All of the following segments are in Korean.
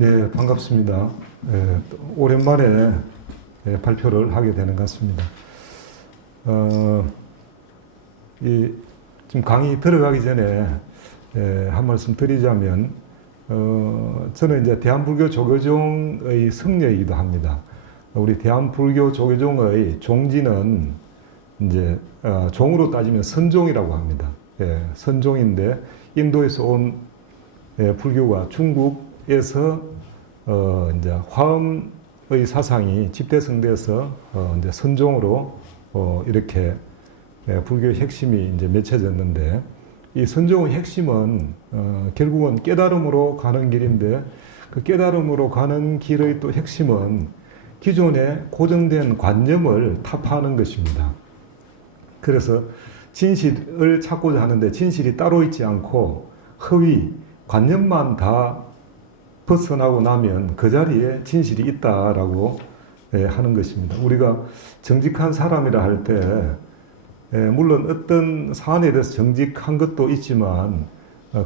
네, 반갑습니다. 오랜만에 발표를 하게 되는 것 같습니다. 지금 강의 들어가기 전에 한 말씀 드리자면, 저는 이제 대한불교 조계종의 성녀이기도 합니다. 우리 대한불교 조계종의 종지는 이제 종으로 따지면 선종이라고 합니다. 선종인데 인도에서 온 불교가 중국에서 이제 화엄의 사상이 집대성돼서 이제 선종으로 이렇게 불교의 핵심이 이제 맺혀졌는데, 이 선종의 핵심은 결국은 깨달음으로 가는 길인데, 그 깨달음으로 가는 길의 또 핵심은 기존의 고정된 관념을 타파하는 것입니다. 그래서 진실을 찾고자 하는데 진실이 따로 있지 않고 허위, 관념만 다 벗어나고 나면 그 자리에 진실이 있다라고 하는 것입니다. 우리가 정직한 사람이라 할 때 물론 어떤 사안에 대해서 정직한 것도 있지만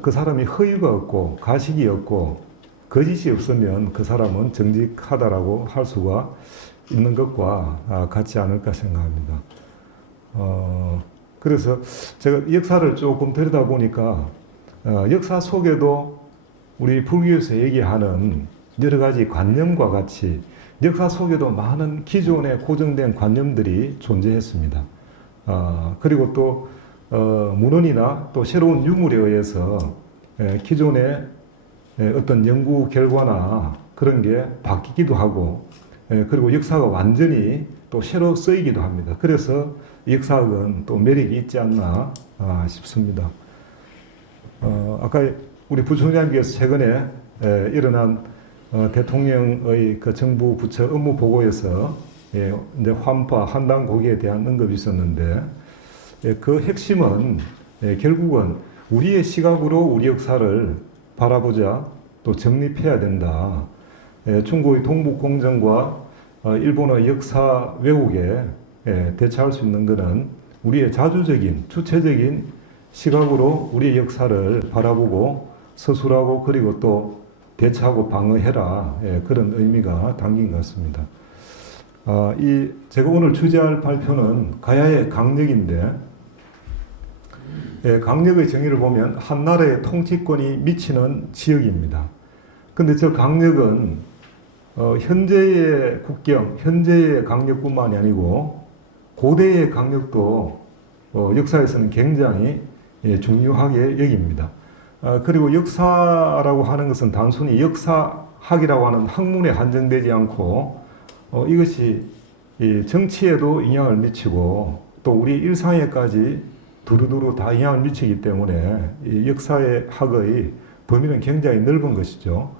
그 사람이 허위가 없고 가식이 없고 거짓이 없으면 그 사람은 정직하다라고 할 수가 있는 것과 같지 않을까 생각합니다. 그래서 제가 역사를 조금 들여다보니까 역사 속에도 우리 불교에서 얘기하는 여러 가지 관념과 같이 역사 속에도 많은 기존의 고정된 관념들이 존재했습니다. 그리고 또 문헌이나 또 새로운 유물에 의해서 기존의 어떤 연구 결과나 그런 게 바뀌기도 하고, 그리고 역사가 완전히 또 새로 쓰이기도 합니다. 그래서 역사학은 또 매력이 있지 않나 싶습니다. 아까 우리 부총장님께서 최근에 일어난 대통령의 그 정부 부처 업무 보고에서 이제 환파 한당 고기에 대한 언급이 있었는데, 그 핵심은 결국은 우리의 시각으로 우리 역사를 바라보자, 또 정립해야 된다. 중국의 동북공정과 일본의 역사 왜곡에 대처할 수 있는 것은 우리의 자주적인 주체적인 시각으로 우리의 역사를 바라보고 서술하고 그리고 또 대처하고 방어해라, 그런 의미가 담긴 것 같습니다. 제가 오늘 주재할 발표는 가야의 강력인데, 강력의 정의를 보면 한 나라의 통치권이 미치는 지역입니다. 근데 저 강력은 현재의 국경, 현재의 강력뿐만이 아니고 고대의 강력도 역사에서는 굉장히 중요하게 여깁니다. 그리고 역사라고 하는 것은 단순히 역사학이라고 하는 학문에 한정되지 않고 이것이 정치에도 영향을 미치고 또 우리 일상에까지 두루두루 다 영향을 미치기 때문에 이 역사의 학의 범위는 굉장히 넓은 것이죠.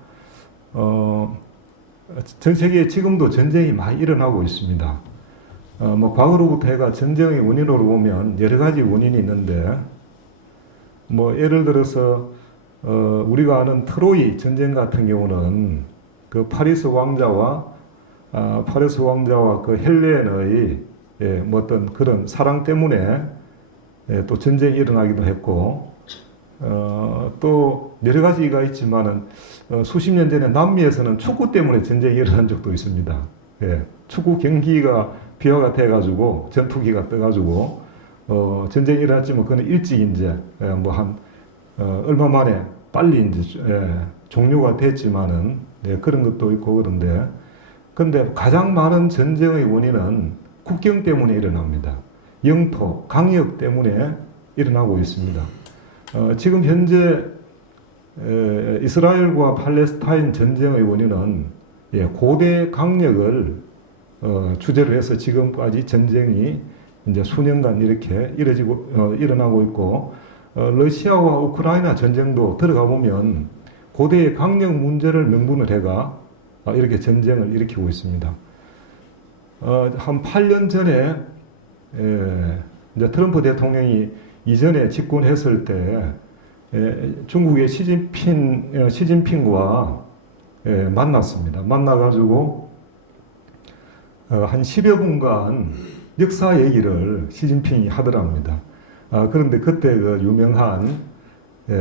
전 세계에 지금도 전쟁이 많이 일어나고 있습니다. 과거로부터 해가 전쟁의 원인으로 보면 여러 가지 원인이 있는데, 예를 들어서 우리가 아는 트로이 전쟁 같은 경우는 그 파리스 왕자와 그 헬렌의 어떤 그런 사랑 때문에 또 전쟁이 일어나기도 했고, 또 여러 가지가 있지만은 수십 년 전에 남미에서는 축구 때문에 전쟁이 일어난 적도 있습니다. 축구 경기가 비화가 돼가지고 전투기가 떠가지고 전쟁이 일어났지만 그건 일찍 이제 얼마 만에 빨리 이제 종료가 됐지만은 그런 것도 있고 그런데, 근데 가장 많은 전쟁의 원인은 국경 때문에 일어납니다. 영토, 강역 때문에 일어나고 있습니다. 지금 현재 이스라엘과 팔레스타인 전쟁의 원인은 고대 강력을 주제로 해서 지금까지 전쟁이 이제 수년간 이렇게 일어나고 있고, 러시아와 우크라이나 전쟁도 들어가 보면 고대의 강력 문제를 명분을 해가 이렇게 전쟁을 일으키고 있습니다. 한 8년 전에 이제 트럼프 대통령이 이전에 집권했을 때 중국의 시진핑과 만났습니다. 만나가지고 한 10여 분간 역사 얘기를 시진핑이 하더랍니다. 그런데 그때 그 유명한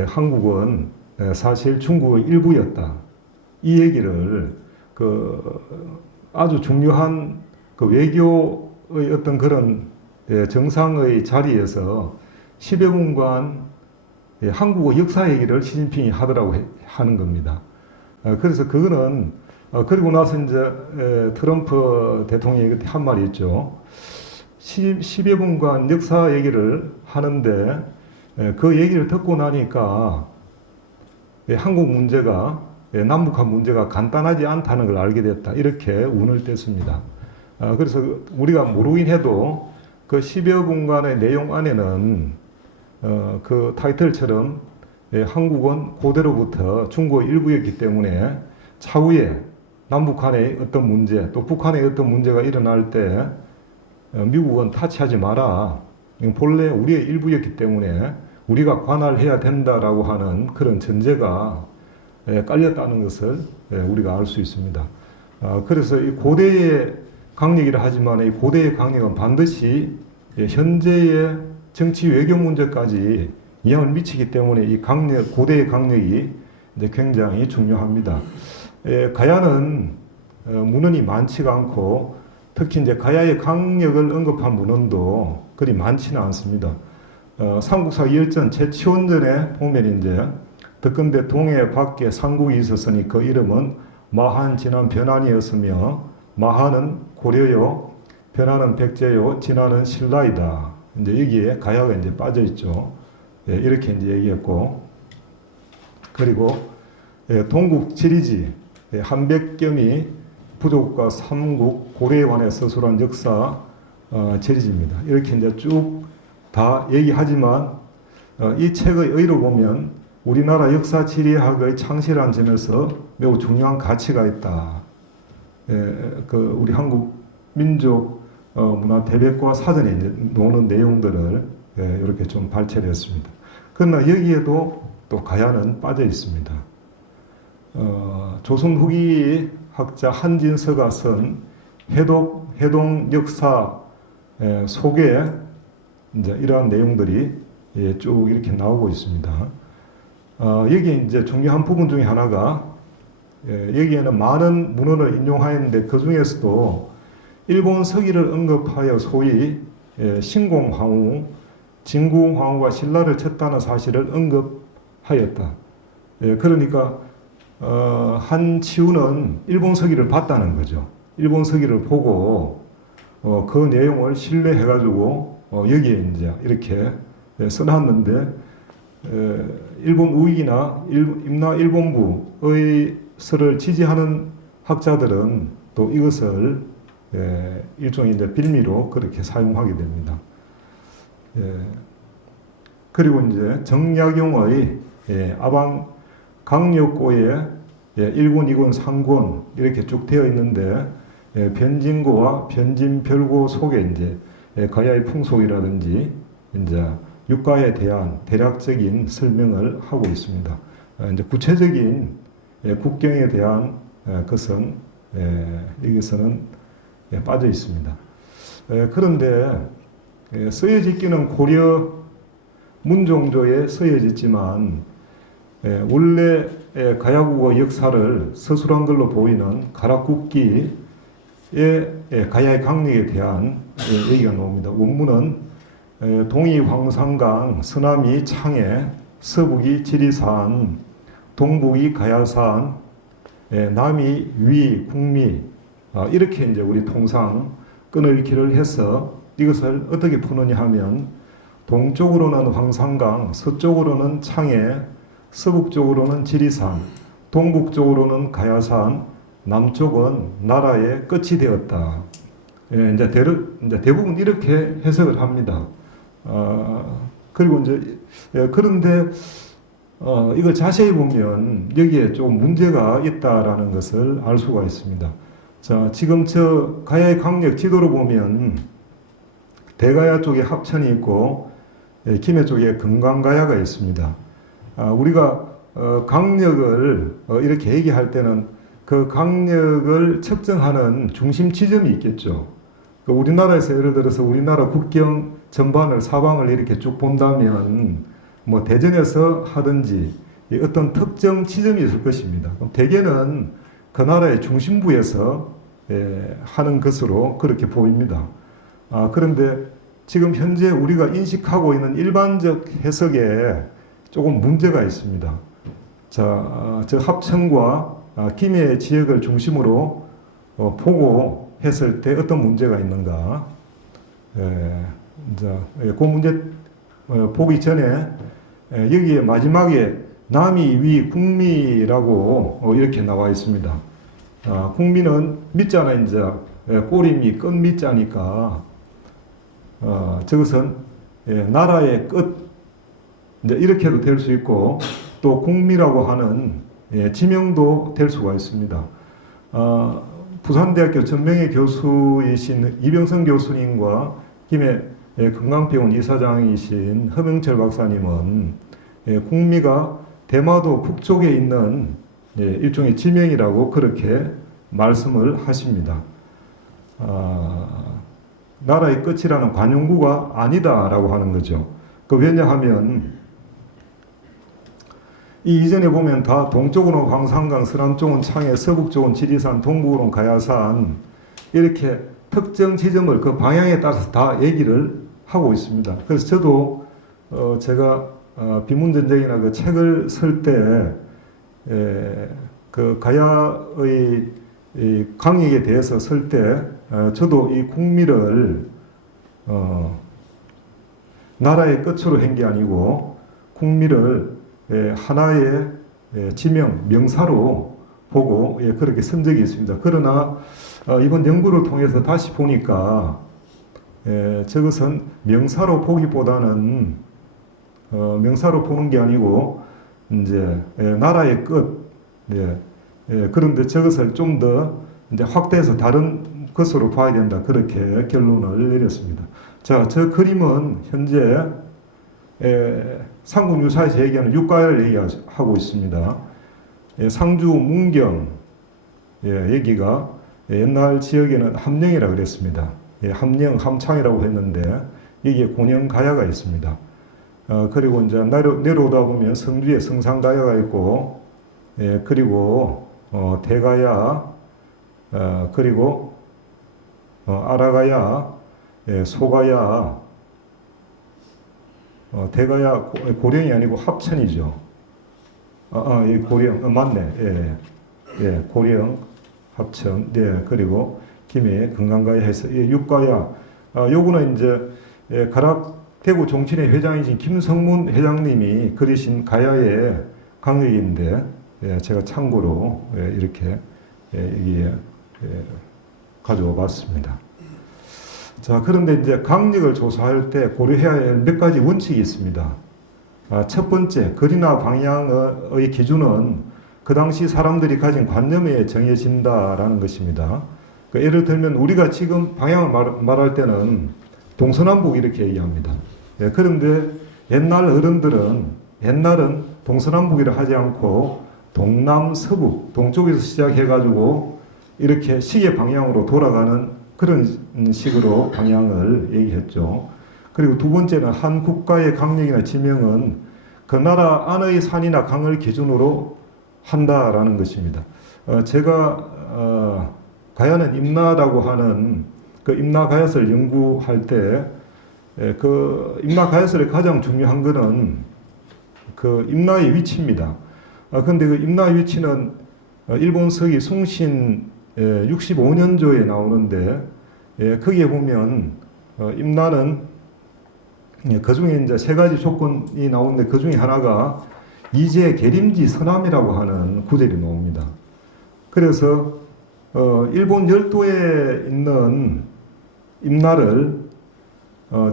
한국은 사실 중국의 일부였다, 이 얘기를 아주 중요한 외교의 어떤 그런 정상의 자리에서 10여 분간 한국어 역사 얘기를 시진핑이 하더라고 하는 겁니다. 그래서 그거는 그리고 나서 이제 트럼프 대통령이 그때 한 말이 있죠. 10여 분간 역사 얘기를 하는데 그 얘기를 듣고 나니까 한국 문제가 남북한 문제가 간단하지 않다는 걸 알게 됐다. 이렇게 운을 뗐습니다. 그래서 우리가 모르긴 해도 그 10여 분간의 내용 안에는 그 타이틀처럼 한국은 고대로부터 중국의 일부였기 때문에 차후에 남북한의 어떤 문제 또 북한의 어떤 문제가 일어날 때 미국은 타치하지 마라. 본래 우리의 일부였기 때문에 우리가 관할해야 된다라고 하는 그런 전제가 깔렸다는 것을 우리가 알 수 있습니다. 그래서 이 고대의 강력이라 하지만 이 고대의 강력은 반드시 현재의 정치 외교 문제까지 영향을 미치기 때문에 이 고대의 강력이 이제 굉장히 중요합니다. 가야는 문헌이 많지가 않고 특히 이제 가야의 강력을 언급한 문헌도 그리 많지는 않습니다. 삼국사 2열전 최치원전에 보면 이제 덕건대 동해 밖에 삼국이 있었으니 그 이름은 마한, 진한, 변한이었으며 마한은 고려요, 변한은 백제요, 진한은 신라이다. 이제 여기에 가야가 이제 빠져 있죠. 이렇게 이제 얘기했고, 그리고 동국 지리지 한백겸이 부족과 삼국 고려에 관해 서술한 역사 지리지입니다. 이렇게 이제 쭉 다 얘기하지만 이 책의 의로 보면 우리나라 역사 지리학의 창시라는 점에서 매우 중요한 가치가 있다. 우리 한국 민족 문화 대백과 사전에 이제 노는 내용들을 이렇게 좀 발췌를 했습니다. 그러나 여기에도 또 가야는 빠져 있습니다. 조선 후기 학자 한진서가 쓴 해동 역사 속에 이제 이러한 내용들이 쭉 이렇게 나오고 있습니다. 여기 이제 중요한 부분 중에 하나가 여기에는 많은 문헌을 인용하였는데 그 중에서도 일본 서기를 언급하여 소위 신공황후, 진궁황후가 신라를 쳤다는 사실을 언급하였다. 그러니까 한치우는 일본 서기를 봤다는 거죠. 일본 서기를 보고 그 내용을 신뢰해가지고 여기에 이제 이렇게 써놨는데 일본 우익이나 임나 일본부의 설을 지지하는 학자들은 또 이것을 일종의 이제 빌미로 그렇게 사용하게 됩니다. 그리고 이제 정약용의 아방 강력고에 1권, 2권, 3권 이렇게 쭉 되어 있는데 변진고와 변진별고 속에 이제 가야의 풍속이라든지 이제 육가에 대한 대략적인 설명을 하고 있습니다. 이제 구체적인 국경에 대한 것은 여기서는 빠져 있습니다. 그런데 서예짓기는 고려 문종조에 서예짓지만 원래 가야국어 역사를 서술한 걸로 보이는 가락국기의 가야의 강력에 대한 얘기가 나옵니다. 원문은 동이 황산강, 서남이 창해, 서북이 지리산, 동북이 가야산, 남이 위, 국미 이렇게 이제 우리 통상 끊어읽기를 해서 이것을 어떻게 푸느냐 하면 동쪽으로는 황산강, 서쪽으로는 창해, 서북쪽으로는 지리산, 동북쪽으로는 가야산, 남쪽은 나라의 끝이 되었다. 이제 대부분 이렇게 해석을 합니다. 그리고 이제 그런데 이걸 자세히 보면 여기에 좀 문제가 있다라는 것을 알 수가 있습니다. 자, 지금 저 가야의 강력 지도로 보면 대가야 쪽에 합천이 있고 김해 쪽에 금강가야가 있습니다. 우리가 강력을 이렇게 얘기할 때는 그 강력을 측정하는 중심 지점이 있겠죠. 우리나라에서 예를 들어서 우리나라 국경 전반을 사방을 이렇게 쭉 본다면 뭐 대전에서 하든지 어떤 특정 지점이 있을 것입니다. 그럼 대개는 그 나라의 중심부에서 하는 것으로 그렇게 보입니다. 그런데 지금 현재 우리가 인식하고 있는 일반적 해석에 조금 문제가 있습니다. 자, 저 합천과 김해 지역을 중심으로 보고 했을 때 어떤 문제가 있는가? 그 문제 보기 전에 여기에 마지막에 남이 위 국미라고 이렇게 나와 있습니다. 국미는 밑자나 이제 꼬리미 끝 밑자니까 저것은 나라의 끝 이제 이렇게도 될 수 있고 또 국미라고 하는 지명도 될 수가 있습니다. 부산대학교 전명예 교수이신 이병선 교수님과 김해 건강병원 이사장이신 허명철 박사님은 국미가 대마도 북쪽에 있는 일종의 지명이라고 그렇게 말씀을 하십니다. 나라의 끝이라는 관용구가 아니다라고 하는 거죠. 왜냐하면 이 이전에 보면 다 동쪽으로는 광산강, 서남쪽은 창해, 서북쪽은 지리산, 동북으로는 가야산 이렇게 특정 지점을 그 방향에 따라서 다 얘기를 하고 있습니다. 그래서 저도 제가 비문전쟁이나 그 책을 쓸 때 그 가야의 강역에 대해서 쓸 때 저도 이 국미를 나라의 끝으로 한 게 아니고 국미를 하나의 지명, 명사로 보고 그렇게 쓴 적이 있습니다. 그러나 이번 연구를 통해서 다시 보니까 저것은 명사로 보기보다는 명사로 보는 게 아니고 이제 나라의 끝. 그런데 저것을 좀 더 이제 확대해서 다른 것으로 봐야 된다. 그렇게 결론을 내렸습니다. 자, 저 그림은 현재 삼국유사에서 얘기하는 육가야를 얘기하고 있습니다. 상주 문경 여기가 옛날 지역에는 함령이라고 그랬습니다. 함령, 함창이라고 했는데 여기에 곤영가야가 있습니다. 그리고 이제 내려오다 보면 성주에 성산가야가 있고 그리고 대가야 그리고 아라가야 소가야 대가야 고령이 아니고 합천이죠. 고령 맞네. 고령 합천. 그리고 김해 건강가야 해서 육가야. 요거는 이제 가락 대구 종친회 회장이신 김성문 회장님이 그리신 가야의 강역인데 제가 참고로 이렇게 여기에 가져와 봤습니다. 자, 그런데 이제 강역을 조사할 때 고려해야 할 몇 가지 원칙이 있습니다. 첫 번째, 거리나 방향의 기준은 그 당시 사람들이 가진 관념에 정해진다라는 것입니다. 예를 들면 우리가 지금 방향을 말할 때는 동서남북 이렇게 얘기합니다. 그런데 옛날 어른들은 옛날은 동서남북이라 하지 않고 동남서북, 동쪽에서 시작해가지고 이렇게 시계 방향으로 돌아가는 그런 식으로 방향을 얘기했죠. 그리고 두 번째는 한 국가의 강령이나 지명은 그 나라 안의 산이나 강을 기준으로 한다라는 것입니다. 제가 가야는 임나라고 하는 그 임나가야서를 연구할 때 그 임나가야서의 가장 중요한 것은 그 임나의 위치입니다. 그런데 그 임나의 위치는 일본 서기 숭신 65년조에 나오는데 거기에 보면 임나는 그 중에 이제 세 가지 조건이 나오는데 그 중에 하나가 이제 계림지 서남이라고 하는 구절이 나옵니다. 그래서 일본 열도에 있는 임나를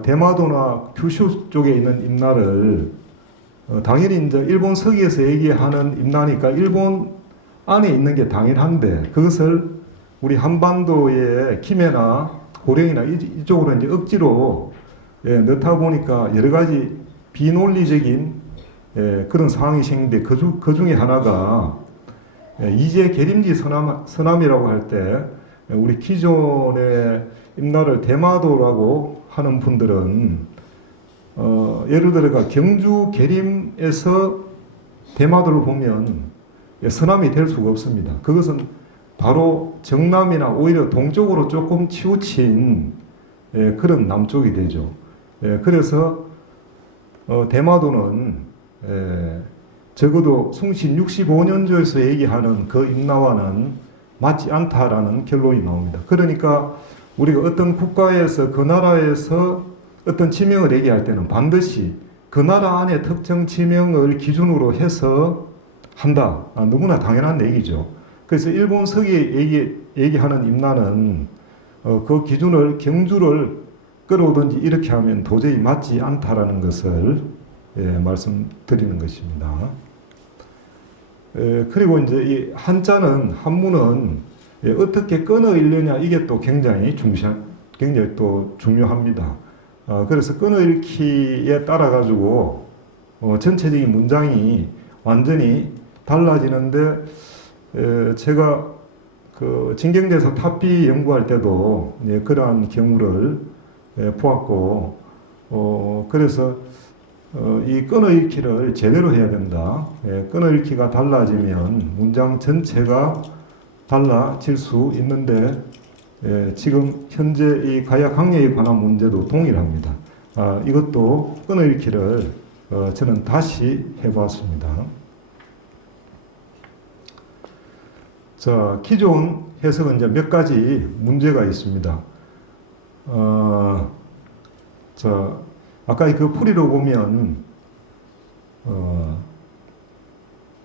대마도나 규슈 쪽에 있는 임나를 당연히 이제 일본 서기에서 얘기하는 임나니까 일본 안에 있는 게 당연한데 그것을 우리 한반도의 김해나 고령이나 이쪽으로 이제 억지로 넣다 보니까 여러 가지 비논리적인 그런 상황이 생기는데 그 중에 하나가 이제 계림지 서남이라고 할 때 우리 기존의 임나를 대마도라고 하는 분들은 예를 들어가 경주 계림에서 대마도를 보면 서남이 될 수가 없습니다. 그것은 바로 정남이나 오히려 동쪽으로 조금 치우친 그런 남쪽이 되죠. 그래서 대마도는 적어도 숭신 65년조에서 얘기하는 그 임나와는 맞지 않다라는 결론이 나옵니다. 그러니까 우리가 어떤 국가에서 그 나라에서 어떤 지명을 얘기할 때는 반드시 그 나라 안에 특정 지명을 기준으로 해서 한다. 너무나 당연한 얘기죠. 그래서 일본 서기에 얘기하는 임나는 그 기준을 경주를 끌어오든지 이렇게 하면 도저히 맞지 않다라는 것을 말씀드리는 것입니다. 그리고 이제 이 한자는 한문은 어떻게 끊어 읽느냐 이게 또 굉장히 또 중요합니다. 그래서 끊어 읽기에 따라 가지고 전체적인 문장이 완전히 달라지는데 제가 그 진경대사 탑비 연구할 때도 그러한 경우를 보았고 그래서 이 끊어 읽기를 제대로 해야 된다. 끊어 읽기가 달라지면 문장 전체가 달라질 수 있는데 지금 현재 이 가야 강례에 관한 문제도 동일합니다. 이것도 끊어 읽기를 저는 다시 해봤습니다. 자, 기존 해석은 이제 몇 가지 문제가 있습니다. 자, 아까 그 풀이로 보면,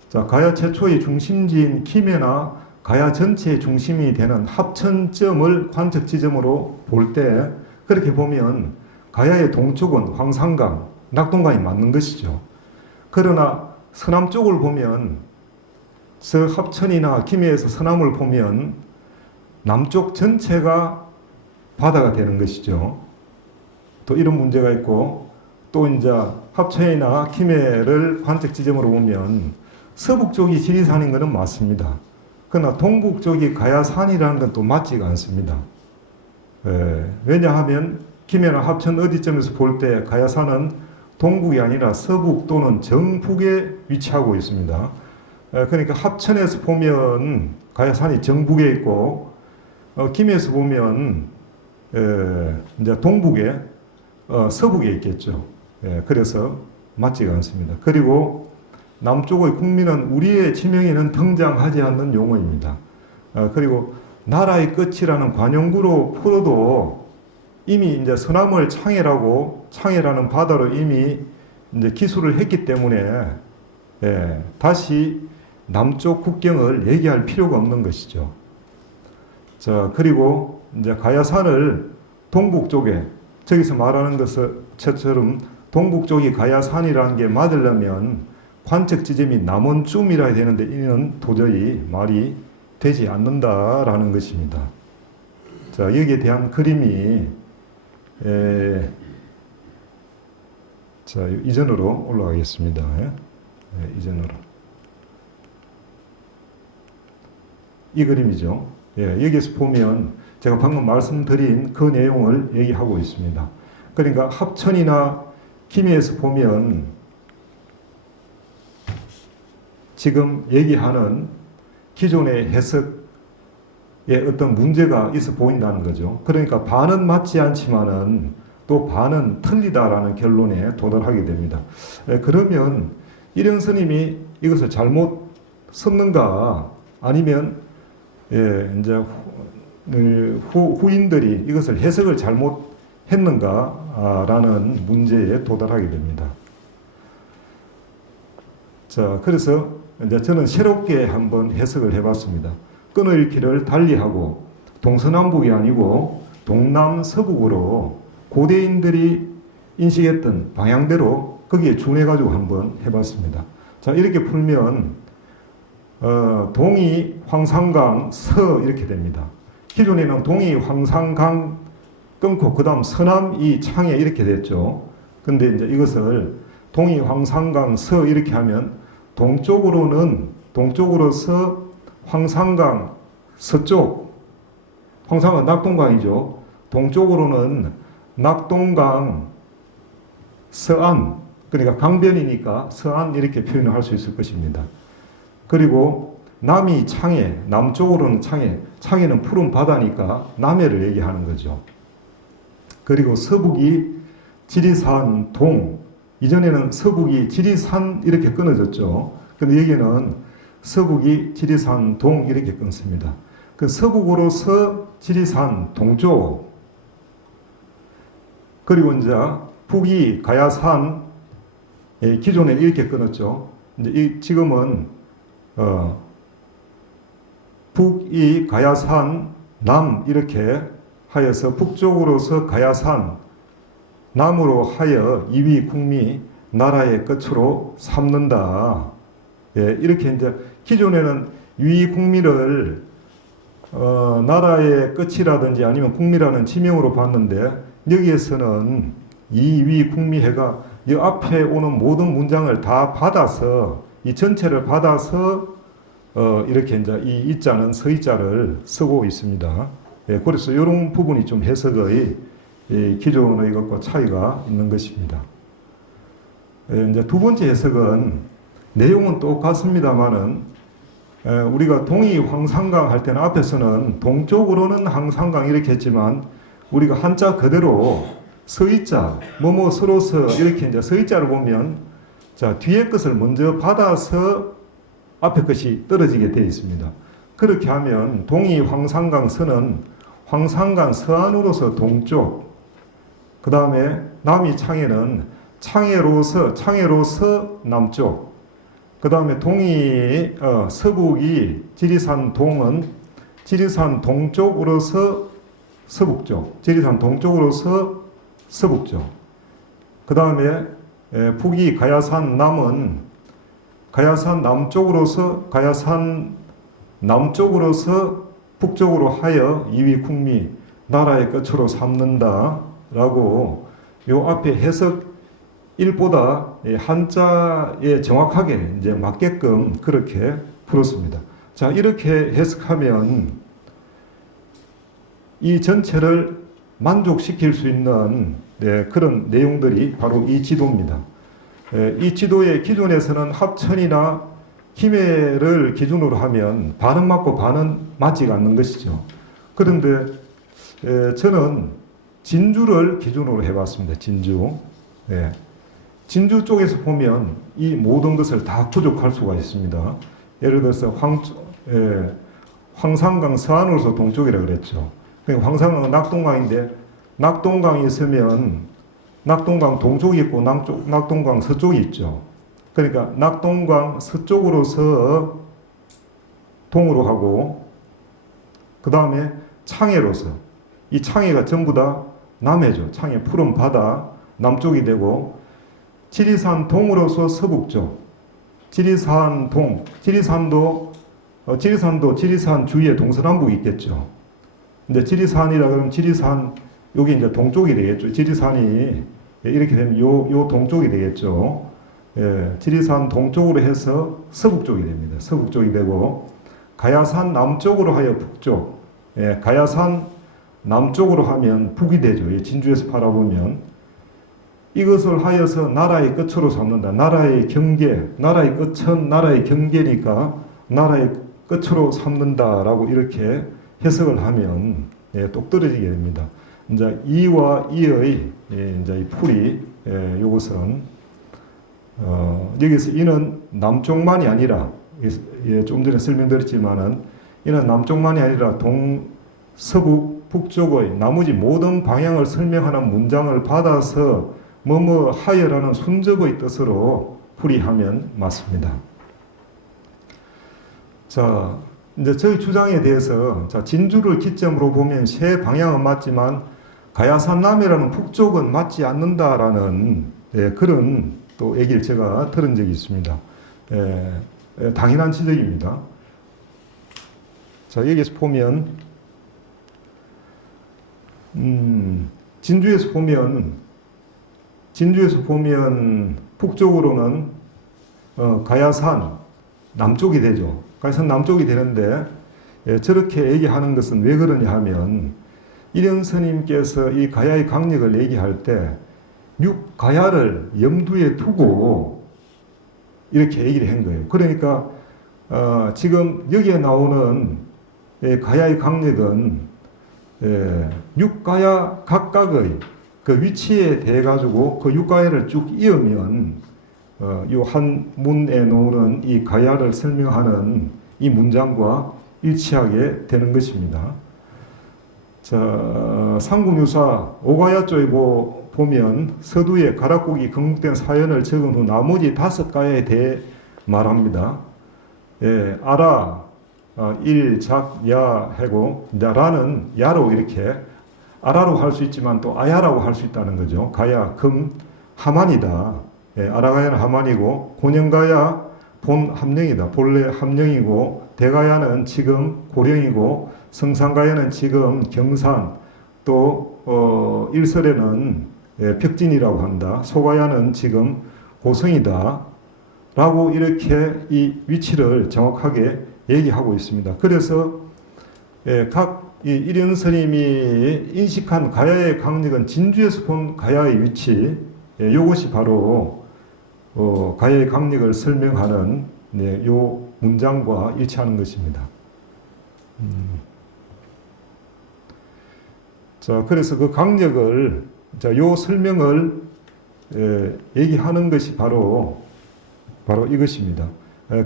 자, 가야 최초의 중심지인 김해나 가야 전체의 중심이 되는 합천점을 관측 지점으로 볼 때, 그렇게 보면 가야의 동쪽은 황산강, 낙동강이 맞는 것이죠. 그러나 서남 쪽을 보면, 저 합천이나 김해에서 서남을 보면 남쪽 전체가 바다가 되는 것이죠. 또 이런 문제가 있고, 또 이제 합천이나 김해를 관측 지점으로 보면 서북 쪽이 지리산인 것은 맞습니다. 그러나 동북 쪽이 가야산이라는 건 또 맞지가 않습니다. 왜냐하면 김해나 합천 어디쯤에서 볼 때 가야산은 동북이 아니라 서북 또는 정북에 위치하고 있습니다. 그러니까 합천에서 보면 가야산이 정북에 있고 김해에서 보면 이제 동북에 서북에 있겠죠. 그래서 맞지가 않습니다. 그리고 남쪽의 국민은 우리의 지명에는 등장하지 않는 용어입니다. 그리고 나라의 끝이라는 관용구로 풀어도 이미 이제 서남을 창해라는 바다로 이미 이제 기술을 했기 때문에 다시 남쪽 국경을 얘기할 필요가 없는 것이죠. 자, 그리고 이제 가야산을 동북 쪽에 저기서 말하는 것처럼 동북 쪽이 가야산이라는 게 맞으려면 관측 지점이 남원쯤이라 되는데 이는 도저히 말이 되지 않는다라는 것입니다. 자, 여기에 대한 그림이 자, 이전으로 올라가겠습니다. 이전으로. 이 그림이죠. 여기서 보면 제가 방금 말씀드린 그 내용을 얘기하고 있습니다. 그러니까 합천이나 김해에서 보면 지금 얘기하는 기존의 해석에 어떤 문제가 있어 보인다는 거죠. 그러니까 반은 맞지 않지만은 또 반은 틀리다라는 결론에 도달하게 됩니다. 그러면 이령 스님이 이것을 잘못 썼는가 아니면 이제 후인들이 이것을 해석을 잘못했는가라는 문제에 도달하게 됩니다. 자, 그래서 이제 저는 새롭게 한번 해석을 해봤습니다. 끊어 읽기를 달리하고 동서남북이 아니고 동남서북으로 고대인들이 인식했던 방향대로 거기에 준해가지고 한번 해봤습니다. 자, 이렇게 풀면 동이 황산강 서 이렇게 됩니다. 기존에는 동이 황산강 끊고 그 다음 서남이 창에 이렇게 됐죠. 근데 이제 이것을 동이 황산강 서 이렇게 하면 동쪽으로서 황산강 서쪽, 황산강 낙동강이죠. 동쪽으로는 낙동강 서안, 그러니까 강변이니까 서안 이렇게 표현을 할 수 있을 것입니다. 그리고 남이 창해, 남쪽으로는 창해, 창해는 푸른 바다니까 남해를 얘기하는 거죠. 그리고 서북이 지리산 동, 이전에는 서북이 지리산 이렇게 끊어졌죠. 근데 여기는 서북이 지리산 동 이렇게 끊습니다. 그 서북으로서 지리산 동쪽, 그리고 이제 북이 가야산, 기존에 이렇게 끊었죠. 이제 지금은 북이 가야산 남 이렇게 하여서 북쪽으로서 가야산 남으로 하여 이위 국미 나라의 끝으로 삼는다. 이렇게 이제 기존에는 위 국미를 나라의 끝이라든지 아니면 국미라는 지명으로 봤는데 여기에서는 이 위 국미해가 이 앞에 오는 모든 문장을 다 받아서 이 전체를 받아서 이렇게 이제 이 이자는 서이자를 쓰고 있습니다. 그래서 이런 부분이 좀 해석의 기존의 것과 차이가 있는 것입니다. 이제 두 번째 해석은 내용은 똑같습니다만은 우리가 동이 황산강 할 때는 앞에서는 동쪽으로는 황산강 이렇게 했지만 우리가 한자 그대로 서이자 뭐뭐 서로서 이렇게 이제 서이자를 보면 자 뒤에 것을 먼저 받아서 앞에 것이 떨어지게 되어 있습니다. 그렇게 하면 동이 황산강 서는 황산강 서안으로서 동쪽, 그 다음에 남이 창해는 창해로서 남쪽, 그 다음에 동이 서북이 지리산 동은 지리산 동쪽으로서 서북쪽, 지리산 동쪽으로서 서북쪽, 그 다음에 북이 가야산 남은 가야산 남쪽으로서 가야산 남쪽으로서 북쪽으로 하여 이위 국미 나라의 끝으로 삼는다라고 요 앞에 해석 1보다 한자에 정확하게 이제 맞게끔 그렇게 풀었습니다. 자, 이렇게 해석하면 이 전체를 만족시킬 수 있는 그런 내용들이 바로 이 지도입니다. 이 지도의 기존에서는 합천이나 김해를 기준으로 하면 반은 맞고 반은 맞지가 않는 것이죠. 그런데 저는 진주를 기준으로 해봤습니다. 진주. 진주 쪽에서 보면 이 모든 것을 다 부족할 수가 있습니다. 예를 들어서 황산강 서안으로서 동쪽이라 그랬죠. 황산강은 낙동강인데 낙동강이 있으면 낙동강 동쪽이 있고 낙동강 서쪽이 있죠. 그러니까 낙동강 서쪽으로서 동으로 하고 그 다음에 창해로서 이 창해가 전부 다 남해죠. 창해 푸른 바다 남쪽이 되고 지리산 동으로서 서북쪽 지리산 동 지리산도 지리산 주위에 동서남북이 있겠죠. 근데 지리산이라 그러면 지리산 여기 이제 동쪽이 되겠죠. 지리산이 이렇게 되면 요 동쪽이 되겠죠. 지리산 동쪽으로 해서 서북쪽이 됩니다. 서북쪽이 되고 가야산 남쪽으로 하여 북쪽, 가야산 남쪽으로 하면 북이 되죠. 진주에서 바라보면 이것을 하여서 나라의 끝으로 삼는다. 나라의 경계, 나라의 끝은 나라의 경계니까 나라의 끝으로 삼는다라고 이렇게 해석을 하면 똑 떨어지게 됩니다. 이제 이와 이의 이제 이 풀이 이것은 여기서 이는 남쪽만이 아니라 좀 전에 설명드렸지만은 이는 남쪽만이 아니라 서북 북쪽의 나머지 모든 방향을 설명하는 문장을 받아서 뭐뭐 하여라는 순접의 뜻으로 풀이하면 맞습니다. 자, 이제 저희 주장에 대해서 자, 진주를 기점으로 보면 세 방향은 맞지만 가야산 남해라는 북쪽은 맞지 않는다라는 그런 또 얘기를 제가 들은 적이 있습니다. 당연한 지적입니다. 자, 여기서 보면 진주에서 보면 북쪽으로는 가야산 남쪽이 되죠. 가야산 남쪽이 되는데 저렇게 얘기하는 것은 왜 그러냐 하면 일현 스님께서 이 가야의 강력을 얘기할 때 육가야를 염두에 두고 이렇게 얘기를 한 거예요. 그러니까 지금 여기에 나오는 가야의 강력은 육가야 각각의 그 위치에 대해 가지고 그 육가야를 쭉 이으면 요 한 문에 놓는 이 가야를 설명하는 이 문장과 일치하게 되는 것입니다. 자, 삼국유사 오가야 쪽에 보면 서두에 가락국이 건국된 사연을 적은 후 나머지 5가야에 대해 말합니다. 아라, 일, 작, 야 하고 라는 야로 이렇게 아라로 할 수 있지만 또 아야라고 할 수 있다는 거죠. 가야, 금, 하만이다. 아라가야는 하만이고 고령가야 본 함령이다. 본래 함령이고 대가야는 지금 고령이고 성산가야는 지금 경산 또 일설에는 벽진이라고 한다. 소가야는 지금 고성이다. 라고 이렇게 이 위치를 정확하게 얘기하고 있습니다. 그래서 각 일현 스님이 인식한 가야의 강력은 진주에서 본 가야의 위치, 이것이 바로 가야의 강력을 설명하는 요 문장과 일치하는 것입니다. 자, 그래서 그 강력을, 요 설명을 얘기하는 것이 바로 이것입니다.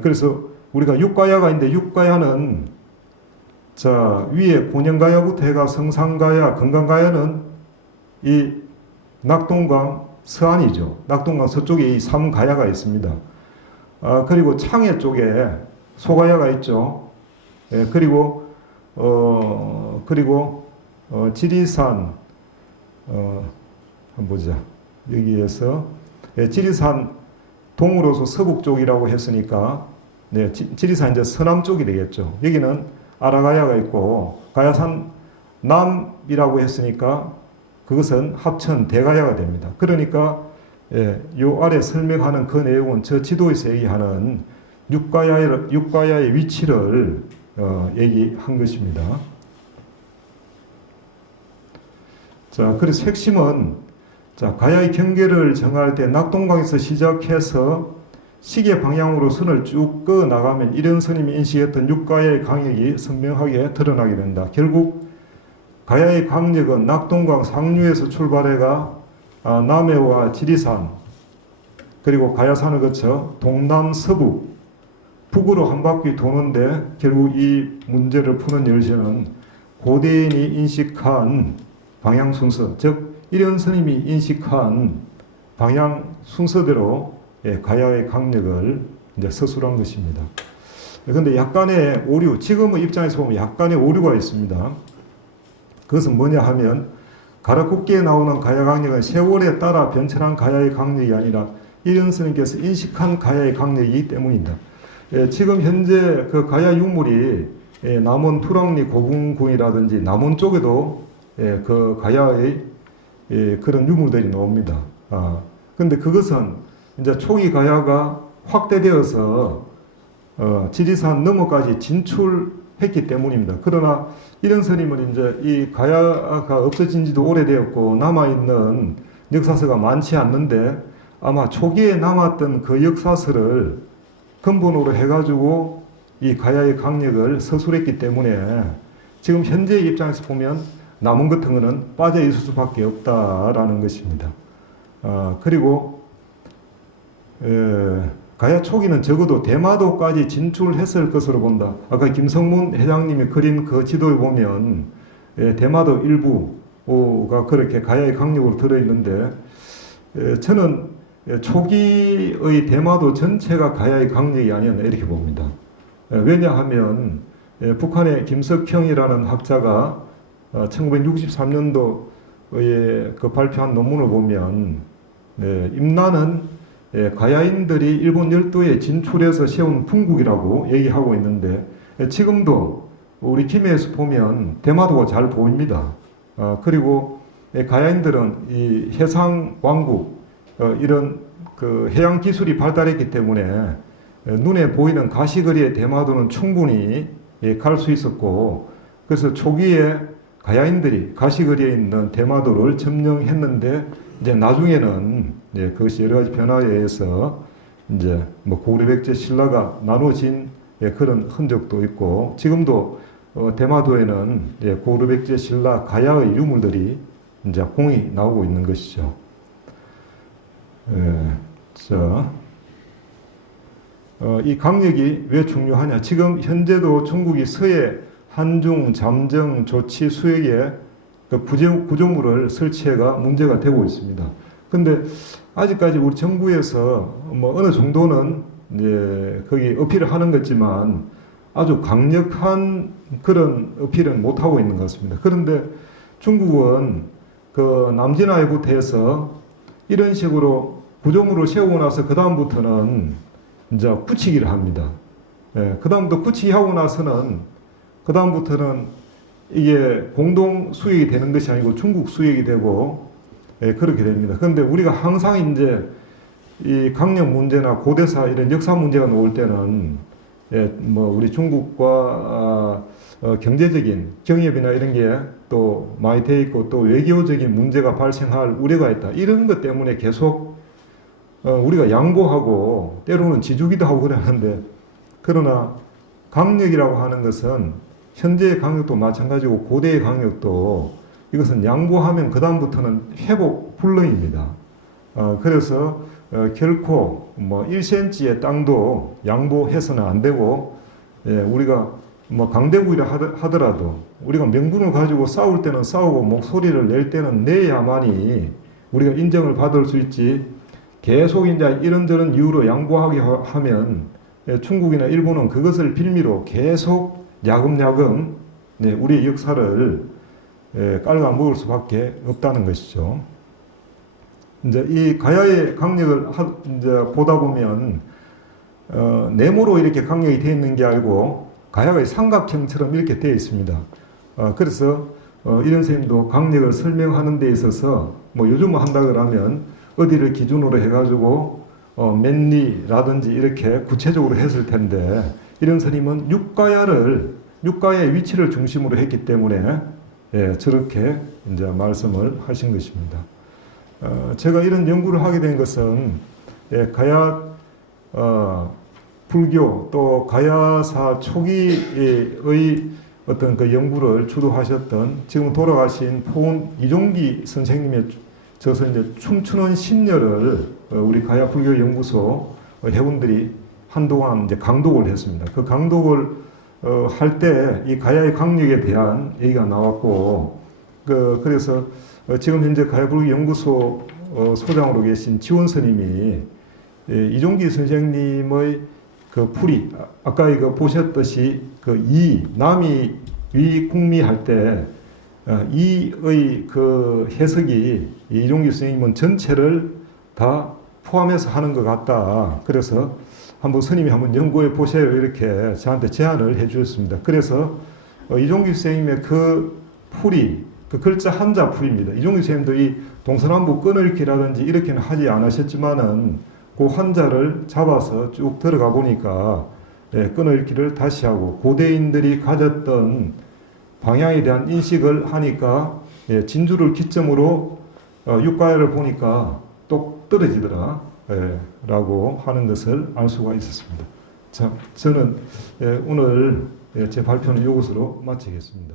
그래서 우리가 육가야가 있는데 육가야는 자, 위에 고령가야부터 해가 성산가야, 건강가야는 이 낙동강 서안이죠. 낙동강 서쪽에 이 3가야가 있습니다. 그리고 창해 쪽에 소가야가 있죠. 그리고 지리산 한번 보자. 여기에서 지리산 동으로서 서북 쪽이라고 했으니까 지리산 이제 서남 쪽이 되겠죠. 여기는 아라가야가 있고 가야산 남이라고 했으니까 그것은 합천 대가야가 됩니다. 그러니까 요 아래 설명하는 그 내용은 저 지도에서 얘기하는 육가야의 위치를 얘기한 것입니다. 자, 그래서 핵심은 가야의 경계를 정할 때 낙동강에서 시작해서 시계 방향으로 선을 쭉 꺼 나가면 이런 스님이 인식했던 육가야의 강력이 선명하게 드러나게 된다. 결국 가야의 강력은 낙동강 상류에서 출발해가 남해와 지리산 그리고 가야산을 거쳐 동남 서북 북으로 한 바퀴 도는데 결국 이 문제를 푸는 열쇠는 고대인이 인식한 방향 순서, 즉 이런 스님이 인식한 방향 순서대로 가야의 강력을 이제 서술한 것입니다. 그런데 약간의 오류, 지금의 입장에서 보면 약간의 오류가 있습니다. 그것은 뭐냐 하면 가락국기에 나오는 가야 강력은 세월에 따라 변천한 가야의 강력이 아니라 이런 스님께서 인식한 가야의 강력이기 때문입니다. 지금 현재 그 가야 유물이 남원 투랑리 고궁군이라든지 남원 쪽에도 그 가야의 그런 유물들이 나옵니다. 그런데 그것은 이제 초기 가야가 확대되어서 지리산 너머까지 진출했기 때문입니다. 그러나 이런 스님은 이제 이 가야가 없어진 지도 오래되었고 남아있는 역사서가 많지 않는데 아마 초기에 남았던 그 역사서를 근본으로 해가지고 이 가야의 강력을 서술했기 때문에 지금 현재의 입장에서 보면 남은 같은 거는 빠져 있을 수밖에 없다라는 것입니다. 그리고 가야 초기는 적어도 대마도까지 진출했을 것으로 본다. 아까 김성문 회장님이 그린 그 지도에 보면 대마도 일부가 그렇게 가야의 강력으로 들어있는데 저는 초기의 대마도 전체가 가야의 강력이 아니었나 이렇게 봅니다. 왜냐하면 북한의 김석형이라는 학자가 1963년도에 그 발표한 논문을 보면 임나는 가야인들이 일본 열도에 진출해서 세운 분국이라고 얘기하고 있는데 지금도 우리 김해에서 보면 대마도가 잘 보입니다. 그리고 가야인들은 이 해상 왕국 이런 그 해양 기술이 발달했기 때문에 눈에 보이는 가시거리의 대마도는 충분히 갈 수 있었고 그래서 초기에 가야인들이 가시거리에 있는 대마도를 점령했는데 이제 나중에는 그것이 여러 가지 변화에 의해서 이제 뭐 고려백제 신라가 나눠진 그런 흔적도 있고 지금도 대마도에는 고르백제 신라 가야의 유물들이 이제 공이 나오고 있는 것이죠. 이 강력이 왜 중요하냐? 지금 현재도 중국이 서해 한중 잠정 조치 수역에 그 구조물을 설치해가 문제가 되고 있습니다. 근데 아직까지 우리 정부에서 뭐 어느 정도는 이제 거기 어필을 하는 거지만 아주 강력한 그런 어필은 못 하고 있는 것 같습니다. 그런데 중국은 그 남진해부터해서 이런 식으로 구조물을 세우고 나서 그 다음부터는 이제 굳히기를 합니다. 그 다음부터 굳히기 하고 나서는 그 다음부터는 이게 공동 수익이 되는 것이 아니고 중국 수익이 되고 그렇게 됩니다. 그런데 우리가 항상 이제 이 강력 문제나 고대사 이런 역사 문제가 나올 때는 뭐 우리 중국과 경제적인 경협이나 이런 게 또 많이 돼 있고 또 외교적인 문제가 발생할 우려가 있다. 이런 것 때문에 계속 우리가 양보하고 때로는 지주기도 하고 그러는데 그러나 강력이라고 하는 것은 현재의 강력도 마찬가지고 고대의 강력도 이것은 양보하면 그 다음부터는 회복 불능입니다. 그래서 결코 뭐 1cm의 땅도 양보해서는 안 되고 우리가 뭐 강대국이라 하더라도 우리가 명분을 가지고 싸울 때는 싸우고 목소리를 낼 때는 내야만이 우리가 인정을 받을 수 있지 계속 이제 이런저런 이유로 양보하게 하면 중국이나 일본은 그것을 빌미로 계속 야금야금 우리의 역사를 깔아먹을 수밖에 없다는 것이죠. 이제 이 가야의 강력을 이제 보다 보면 네모로 이렇게 강력이 되어 있는 게 아니고 가야가 삼각형처럼 이렇게 되어 있습니다. 그래서 이런 선생님도 강력을 설명하는 데 있어서 뭐 요즘 한다 그러면 어디를 기준으로 해가지고 맨리라든지 이렇게 구체적으로 했을 텐데 이런 스님은 육가야의 위치를 중심으로 했기 때문에 저렇게 이제 말씀을 하신 것입니다. 제가 이런 연구를 하게 된 것은 가야 불교 또 가야사 초기의 어떤 그 연구를 주도하셨던 지금 돌아가신 포은 이종기 선생님의 저서 이제 춤추는 심려를 우리 가야 불교 연구소 회원들이 한동안 이제 강독을 했습니다. 그 강독을 할 때 이 가야의 강력에 대한 얘기가 나왔고 그래서 지금 현재 가야 불교 연구소 소장으로 계신 지원 스님이 이종기 선생님의 그 풀이 아까 이거 보셨듯이 그 남이 위 국미 할 때 이의 그 해석이 이종기 선생님은 전체를 다 포함해서 하는 것 같다. 그래서 한번 스님이 한번 연구해 보세요. 이렇게 저한테 제안을 해 주셨습니다. 그래서 이종기 선생님의 그 풀이 그 글자 한자 풀입니다. 이종기 선생님도 이 동서남북 끊어읽기라든지 이렇게는 하지 않으셨지만은 그 한자를 잡아서 쭉 들어가 보니까 끊어읽기를 다시 하고 고대인들이 가졌던 방향에 대한 인식을 하니까 진주를 기점으로 육가야를 보니까 똑 떨어지더라 라고 하는 것을 알 수가 있었습니다. 자, 저는 오늘 제 발표는 이것으로 마치겠습니다.